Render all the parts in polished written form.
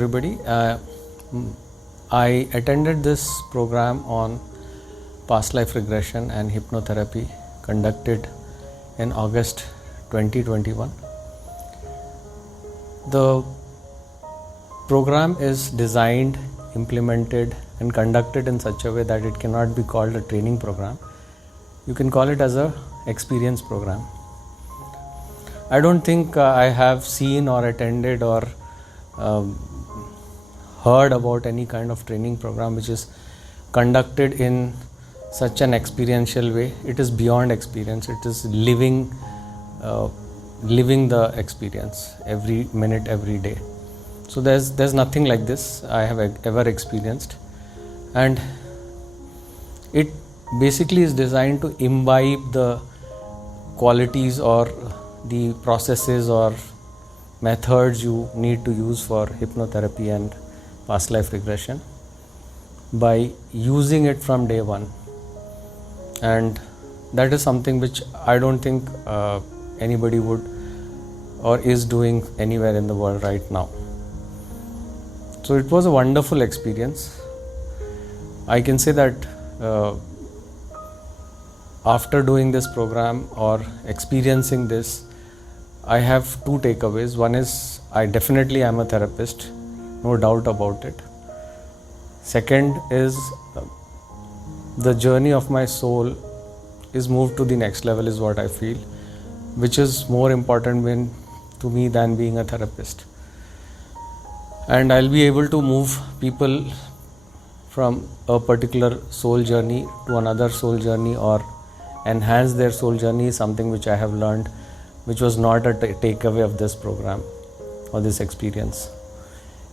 everybody. I attended this program on past life regression and hypnotherapy conducted in August 2021. The program is designed, implemented and conducted in such a way that it cannot be called a training program. You can call it as a experience program. I don't think I have seen or attended or heard about any kind of training program which is conducted in such an experiential way. It is beyond experience. It is living the experience every minute, every day. So there's nothing like this I have ever experienced, and it basically is designed to imbibe the qualities or the processes or methods you need to use for hypnotherapy and past life regression by using it from day one. And that is something which I don't think anybody would or is doing anywhere in the world right now. So it was a wonderful experience. I can say that after doing this program or experiencing this, I have two takeaways. One is I definitely am a therapist, no doubt about it. Second is the journey of my soul is moved to the next level, is what I feel, which is more important to me than being a therapist. And I'll be able to move people from a particular soul journey to another soul journey or enhance their soul journey is something which I have learned, which was not a takeaway of this program or this experience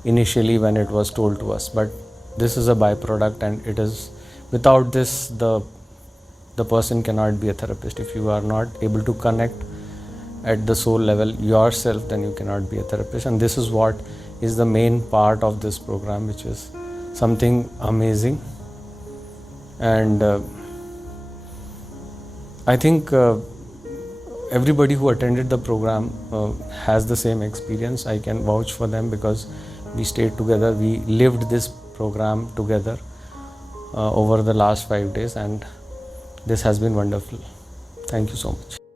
initially when it was told to us. But this is a byproduct, and it is without this the person cannot be a therapist. If you are not able to connect at the soul level yourself, then you cannot be a therapist. And this is what is the main part of this program, which is something amazing. And I think everybody who attended the program has the same experience. I can vouch for them because we stayed together, we lived this program together over the last 5 days, and this has been wonderful. Thank you so much.